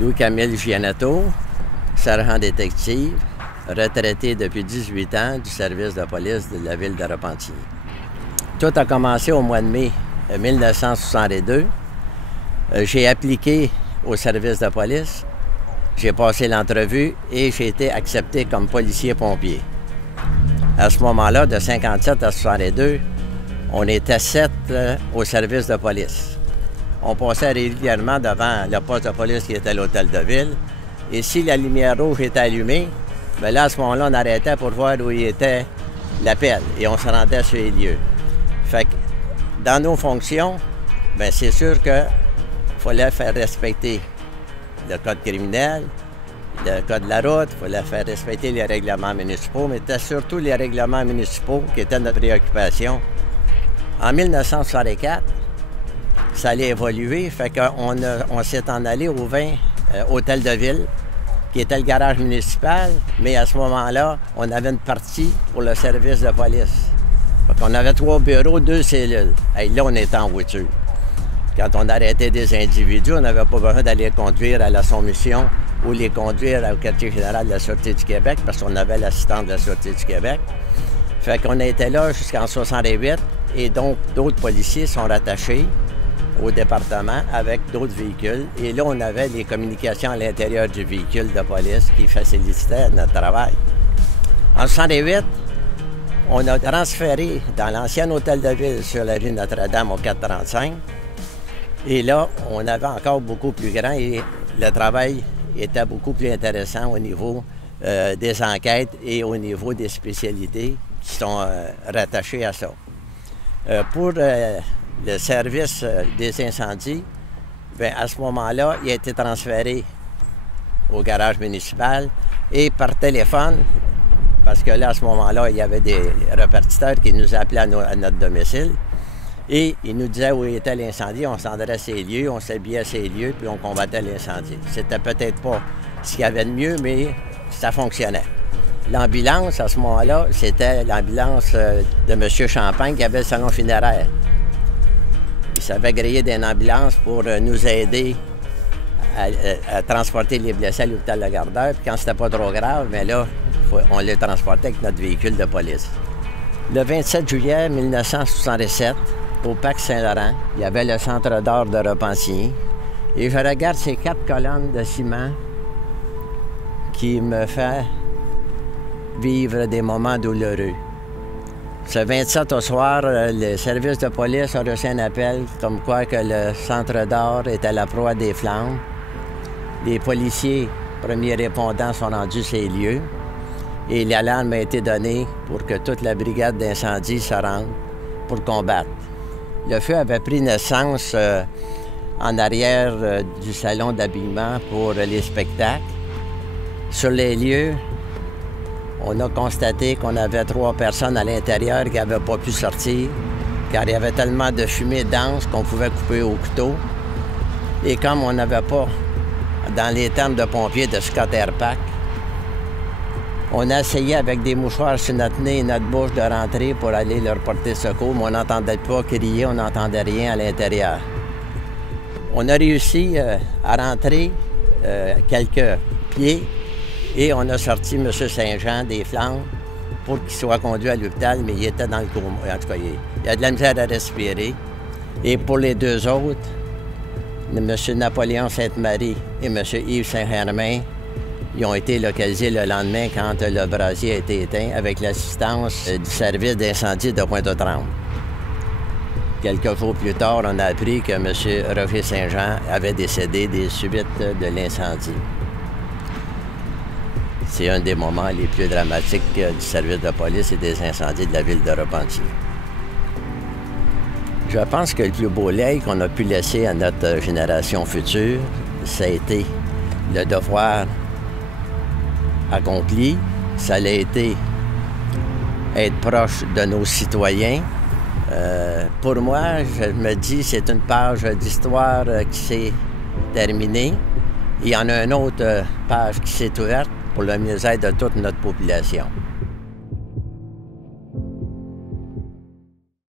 Louis-Camille Giannotto, sergent détective, retraité depuis 18 ans du service de police de la ville de Repentigny. Tout a commencé au mois de mai 1962. J'ai appliqué au service de police, j'ai passé l'entrevue et j'ai été accepté comme policier-pompier. À ce moment-là, de 57 à 62, on était 7 au service de police. On passait régulièrement devant le poste de police qui était l'hôtel de ville. Et si la lumière rouge était allumée, bien là, à ce moment-là, on arrêtait pour voir où il était l'appel et on se rendait sur les lieux. Fait que dans nos fonctions, bien c'est sûr qu'il fallait faire respecter le code criminel, le code de la route, il fallait faire respecter les règlements municipaux, mais c'était surtout les règlements municipaux qui étaient notre préoccupation. En 1964, ça allait évoluer, fait qu'on s'est en allé au 20 hôtel de ville, qui était le garage municipal, mais à ce moment-là, on avait une partie pour le service de police. Fait qu'on avait 3 bureaux, 2 cellules. Et là, on était en voiture. Quand on arrêtait des individus, on n'avait pas besoin d'aller les conduire à la Sommation ou les conduire au quartier général de la Sûreté du Québec, parce qu'on avait l'assistant de la Sûreté du Québec. Fait qu'on était là jusqu'en 68, et donc d'autres policiers sont rattachés au département avec d'autres véhicules. Et là, on avait les communications à l'intérieur du véhicule de police qui facilitaient notre travail. En 68, on a transféré dans l'ancien hôtel de ville sur la rue Notre-Dame au 435. Et là, on avait encore beaucoup plus grand et le travail était beaucoup plus intéressant au niveau des enquêtes et au niveau des spécialités qui sont rattachées à ça. Pour le service des incendies, bien, à ce moment-là, il a été transféré au garage municipal et par téléphone, parce que là, à ce moment-là, il y avait des répartiteurs qui nous appelaient à notre domicile et ils nous disaient où était l'incendie, on s'en allait à ces lieux, on s'habillait à ces lieux, puis on combattait l'incendie. C'était peut-être pas ce qu'il y avait de mieux, mais ça fonctionnait. L'ambulance, à ce moment-là, c'était l'ambulance de M. Champagne qui avait le salon funéraire. Il s'avait grillé d'une ambulance pour nous aider à transporter les blessés à l'hôpital de Gardeur. Puis quand c'était pas trop grave, mais là, on les transportait avec notre véhicule de police. Le 27 juillet 1967, au Parc Saint-Laurent, il y avait le Centre d'art de Repentigny. Et je regarde ces 4 colonnes de ciment qui me font vivre des moments douloureux. Ce 27 au soir, le service de police a reçu un appel comme quoi que le centre d'art est à la proie des flammes. Les policiers, premiers répondants, sont rendus sur les lieux et l'alarme a été donnée pour que toute la brigade d'incendie se rende pour combattre. Le feu avait pris naissance en arrière du salon d'habillement pour les spectacles. Sur les lieux, on a constaté qu'on avait 3 personnes à l'intérieur qui n'avaient pas pu sortir, car il y avait tellement de fumée dense qu'on pouvait couper au couteau. Et comme on n'avait pas, dans les termes de pompiers, de Scott Air Pack, on a essayé avec des mouchoirs sur notre nez et notre bouche de rentrer pour aller leur porter secours, mais on n'entendait pas crier, on n'entendait rien à l'intérieur. On a réussi à rentrer quelques pieds et on a sorti M. Saint-Jean des flammes pour qu'il soit conduit à l'hôpital, mais il était dans le coma. En tout cas, il a de la misère à respirer. Et pour les 2 autres, M. Napoléon Sainte-Marie et M. Yves Saint-Germain, ils ont été localisés le lendemain quand le brasier a été éteint avec l'assistance du service d'incendie de Pointe-aux-Trembles. Quelques jours plus tard, on a appris que M. Roger Saint-Jean avait décédé des suites de l'incendie. C'est un des moments les plus dramatiques du service de police et des incendies de la ville de Repentigny. Je pense que le plus beau legs qu'on a pu laisser à notre génération future, ça a été le devoir accompli. Ça a été être proche de nos citoyens. Pour moi, je me dis c'est une page d'histoire qui s'est terminée. Il y en a une autre page qui s'est ouverte pour le mieux-être de toute notre population.